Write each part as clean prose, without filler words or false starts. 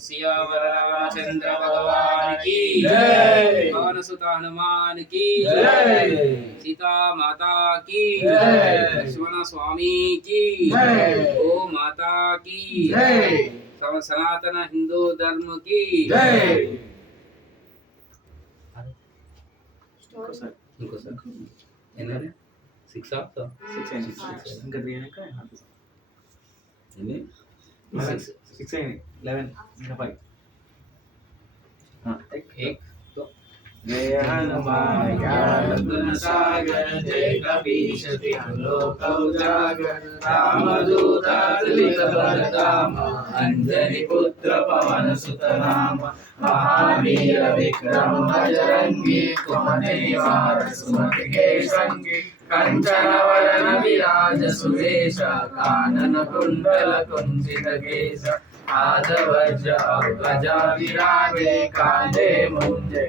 सियावर रामचंद्र भगवान की जय, पवन सुत हनुमान की जय, सीता माता की जय, लक्ष्मण स्वामी की जय, गो माता की जय, सनातन हिंदू धर्म की जय। सिक्स ఇంకా 3 6 11 ఇంకా 5 एक दो जय हनुमान ज्ञान गुण सागर जय कपीश तिहु लोक उजागर रामदूत अतुलित बल धाम अंजनी पुत्र पवन सुत नाम महावीर विक्रम बजरंगी कुमति निवार सुमति के संगी कंचन वरण विराज सुरेश कानन कुंडल कुंचित केश आदवज्र गजा विराजे कांधे मुंजे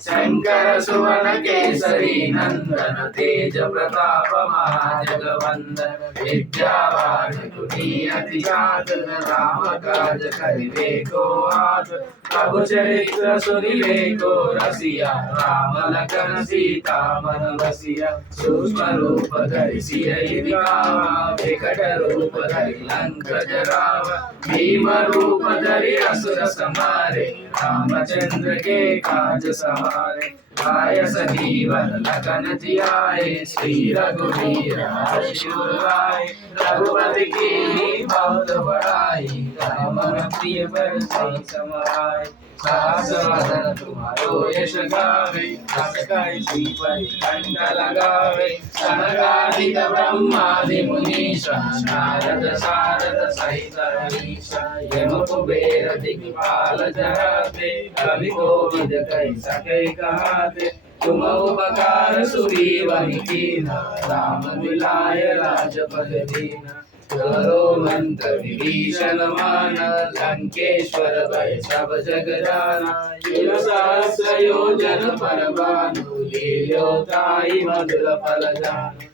शंकर सुवन केसरी नंदन तेज प्रताप महाजगवंदन विद्यावान गुणी अति साधन राम काज करिबे को आत प्रभु चरित्र सुनिबे को रसिया राम लखन सीता मन बसिया सूक्ष्म रूप धरि सियहि दिखावा विकट रूप धरि लंक जरावा भीम रूप धरि असुर संहारे रामचंद्र के काज सवारे आय सजीवन लखन जियाए श्री रघुवीर हर्षुर लाए रघुपति की बहुत बड़ाई राम प्रिय बरसई समाए सहस्रवदन तुम्हारो यश गावे असकल श्रीपति कंठ लगावे सनकादिक ब्रह्मादि मुनीश नारद सारद सहित हरीश यम कुबेर दिक्पाल जहाते कवि कोविद कहि सके कहाते तुम उपकार सुग्रीव कीन्हा राम मिलाय राजपद दीन्हा करो मंत्र विभीषण माना लंकेश्वर भय सब जग जाना युग सहस्र योजन पर भानु लील्योताहि मधुर फल जानु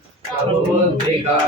मुद्रिका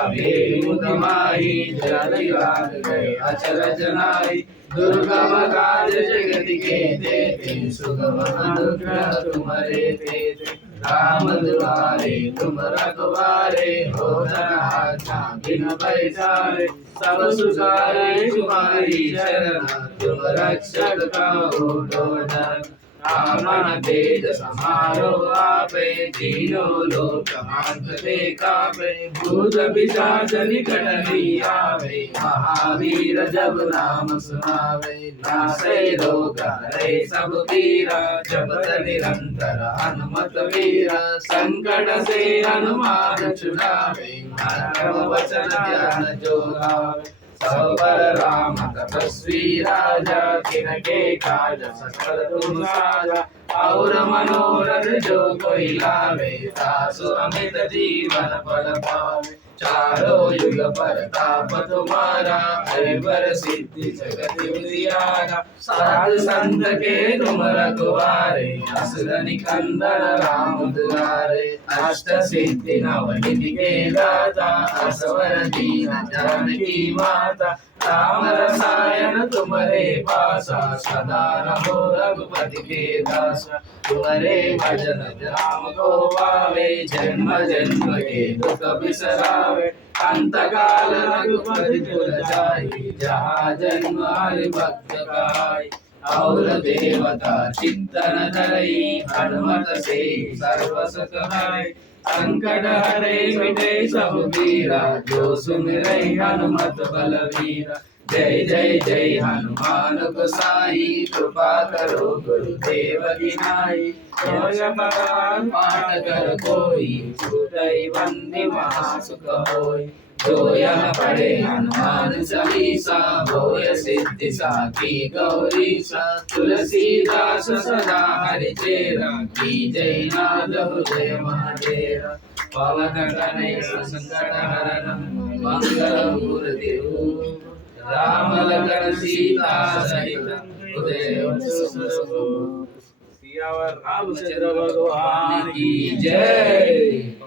मुदमाहि जलधि लांग गए अचरज नाहि दुर्गम काज जगत के देते सुगम अनुग्रह तुम्हारे तेते राम दुआरे तुम रखवारे हो धन बिन पैसारे सब सुखारे तुम्हारी शरण तुम रक्षक काहू डोरन रामन तेज समारो आपे तीनों लोक हांकते कापे भूत पिशाच निकट नहीं आवे महावीर जब नाम सुनावे नासै रोग हरै सब पीरा जपत निरंतर हनुमत वीरा संकट से हनुमान छुड़ावे मन वचन ध्यान जो लावे सब पर राम तपस्वी राजा तिनके काज सकल तुम साजा और मनोरथ जो कोई लावे तासु अमित जीवन फल पावे चारों युग परताप तुम्हारा हरिवर सिद्धि जगत उजियारा साधु संत के तुम रखवारे असुर निकंदन राम दुलारे अष्ट सिद्धि नवनिधि के दाता असवर दीन जानकी माता राम रसायन तुम्हारे पासा सदा रहो रघुपति के दासा तुम्हारे भजन राम को पावे जन्म जन्म के दुख बिसरावे अंत काल रघुपति पुर जाई जहाँ जन्म हरि भक्त गाई और देवता चित्तन धरई हनुमत से सर्व सुख हरै संकट हरे मिटे सब पीरा जो सुमिरै हनुमत बलवीरा जय जय जय हनुमान गोसाई कृपा करो गुरुदेव की नाई जो पाठ कर कोई छूटई बंदी महासुख होई जो यह पढ़े हनुमान चालीसा होय सिद्धि साखी गौरीसा तुलसीदास सदा हरि चेरा की जय नाद जय महादेव पवन तनय संकट हरण मंगल मूर्ति राम लखन सीता सहित उदय सियावर रामचंद्र भगवान की जय।